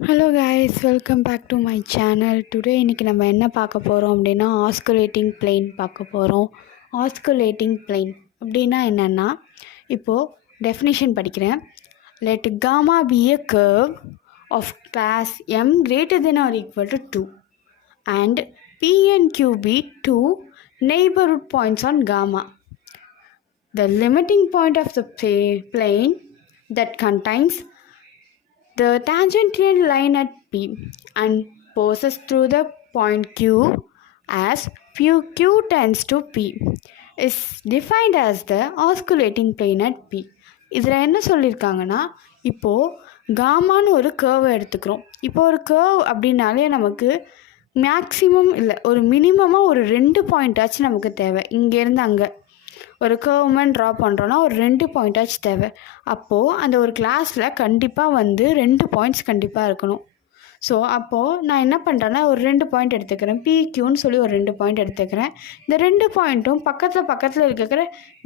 Hello guys, welcome back to my channel. Today இன்றைக்கி நம்ம என்ன பார்க்க போகிறோம் அப்படின்னா ஆஸ்குலேட்டிங் பிளேன் பார்க்க போகிறோம். ஆஸ்குலேட்டிங் பிளேன் அப்படின்னா என்னென்னா, இப்போது டெஃபினிஷன் படிக்கிறேன். Let gamma be a curve of class m greater than or equal to 2 and p and q be two neighborhood points on gamma. The limiting point of the plane that contains the tangential line at P and passes through the point Q as Q tends to P is defined as the osculating plane at P. இதில் என்ன சொல்லியிருக்காங்கன்னா, இப்போது காமான்னு ஒரு கேர்வை எடுத்துக்கிறோம். இப்போது ஒரு curve அப்படின்னாலே நமக்கு மேக்ஸிமம் இல்லை, ஒரு மினிமமாக ஒரு 2 பாயிண்டாச்சும் நமக்கு தேவை. இங்கேருந்து அங்கே ஒரு கர்வ்மெண்ட் ட்ரா பண்ணுறோன்னா ஒரு 2 பாயிண்டாச்சு தேவை. அப்போது அந்த ஒரு கிளாஸில் கண்டிப்பாக 2 பாயிண்ட்ஸ் கண்டிப்பாக இருக்கணும். ஸோ அப்போது நான் என்ன பண்ணுறேன்னா, ஒரு 2 பாயிண்ட் எடுத்துக்கிறேன். PQன்னு சொல்லி ஒரு 2 பாயிண்ட் எடுத்துக்கிறேன். இந்த 2 பாயிண்ட்டும் பக்கத்தில் இருக்கிற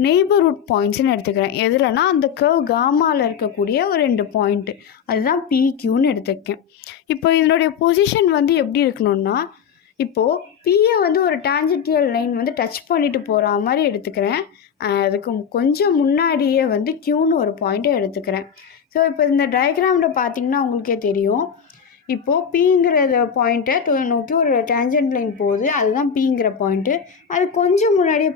நெய்பர்ஹுட் பாயிண்ட்ஸ்னு எடுத்துக்கிறேன். எதுலனா அந்த கர்வ் காமாவில் இருக்கக்கூடிய ஒரு 2 பாயிண்ட்டு, அதுதான் PQன்னு எடுத்துக்கேன். இப்போ இதனுடைய பொசிஷன் எப்படி இருக்கணும்னா, இப்போது பியை ஒரு டான்ஜென்டியல் லைன் டச் பண்ணிட்டு போகிற மாதிரி எடுத்துக்கிறேன். அதுக்கு கொஞ்சம் முன்னாடியே க்யூன்னு ஒரு பாயிண்ட்டை எடுத்துக்கிறேன். ஸோ இப்போ இந்த டயக்ராமில் பார்த்தீங்கன்னா உங்களுக்கே தெரியும். இப்போது பிங்கிற பாயிண்ட்டை நோக்கி ஒரு டான்ஜென்ட் லைன் போகுது, அதுதான் பிங்கிற பாயிண்ட்டு. அது கொஞ்சம் முன்னாடியே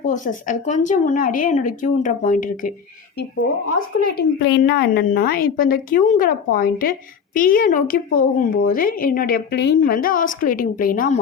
அது கொஞ்சம் முன்னாடியே என்னோடய க்யூன்ற பாயிண்ட் இருக்குது. இப்போது ஆஸ்குலேட்டிங் பிளேன்னா என்னென்னா, இப்போ இந்த க்யூங்கிற பாயிண்ட்டு பியை நோக்கி போகும்போது என்னுடைய பிளேன் ஆஸ்குலேட்டிங் பிளேனாக